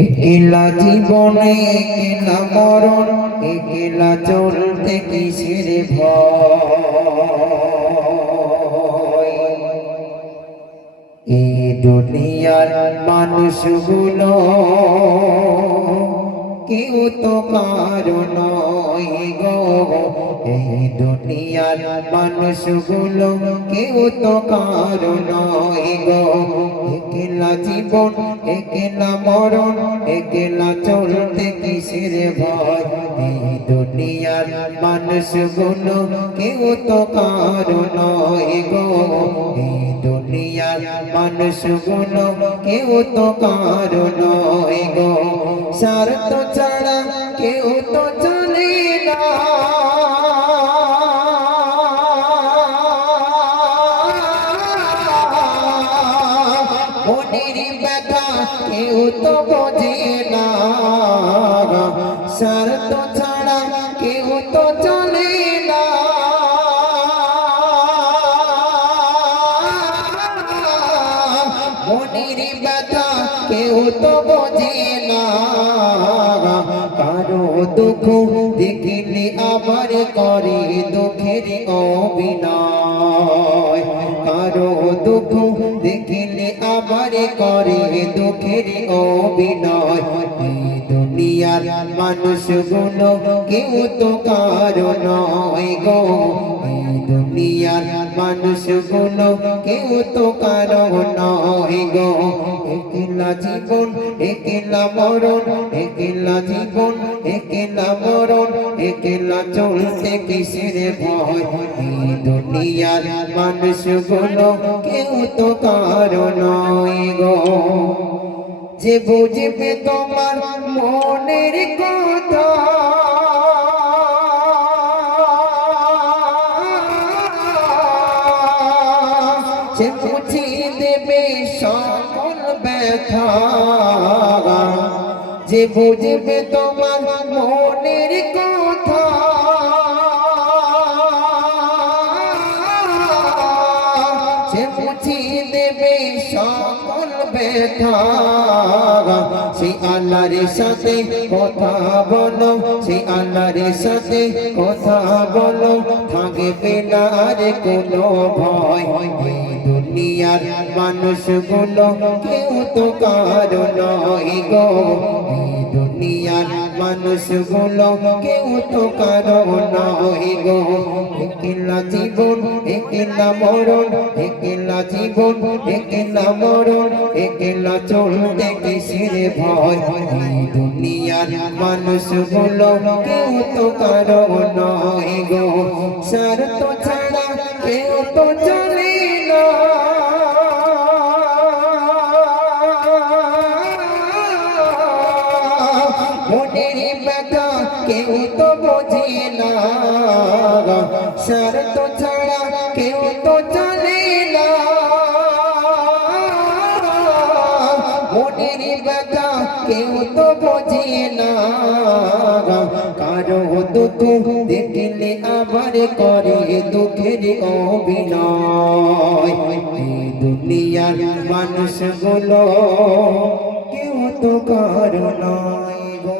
একলা জীবনে একলা মরণ, একলা চলতে কিসের ভয়। এই দুনিয়ার মানুষগুলো কেউ তো কারো নয় গো। এই দুনিয়ার মানুষগুলো কেউ তো কারো নয় গো। একলা জীবন একলা মরণ, একলা চলতে কিসের ভয়। এই দুনিয়ার মানুষগুলো কেউ তো কারো নয় গো। এই দুনিয়ার মানুষগুলো কেউ তো কারো নয় গো। স্বার্থ ছাড়া কেউ তো চলে না, মনের ব্যথা কেউ তো বোঝে না। স্বার্থ ছাড়া কেউ তো চলে না, মনের ব্যথা কেউ তো বোঝে না। কারো দুঃখ দেখিলে আবার করে দুঃখের অভিনয়। কারো দুঃখ দেখিলে আবার করে দুঃখের অভিনয়। এই দুনিয়ার মানুষগুলো কেউ তো কারো নয় গো। এই দুনিয়ার মানুষগুলো কেউ তো কারো নয় গো। একলা জীবন একলা মরণ, একলা জীবন একলা মরণ, একলা চলতে কিসের ভয়। এই দুনিয়ার মানুষগুলো কেউ তো কারো নয় গো। যে বুঝবে তোমার মনের কথা, সে বুঝিয়ে দেবে সকল ব্যথা। যে বুঝবে তোমার মনের কথা, সে বুঝিয়ে দেবে সকল ব্যথা। সেই আল্লাহর সাথে কথা বলো, সেই আল্লাহর সাথে কথা বলো, থাকবে না আর কোনো ভয়। এই দুনিয়ার মানুষগুলো কেউ তো কারো নয় গো। এই দুনিয়ার মানুষগুলো কেউ তো কারো নয় গো। একলা জীবন একলা মরণ, একলা জীবন একলা মরণ, একলা চলতে কিসের ভয়। এই দুনিয়ার মানুষগুলো কেউ তো কারো নয় গো। স্বার্থ ছাড়া কেউ তো চলে না, মনের ব্যথা কেউ তো বোঝে না। স্বার্থ ছাড়া কেউ তো চলে না, মনের ব্যথা কেউ তো বোঝে না। কারো দুঃখ দেখলে আবার করে দুঃখের অভিনয়। এই দুনিয়ার মানুষগুলো কেউ তো কারো নয় গো।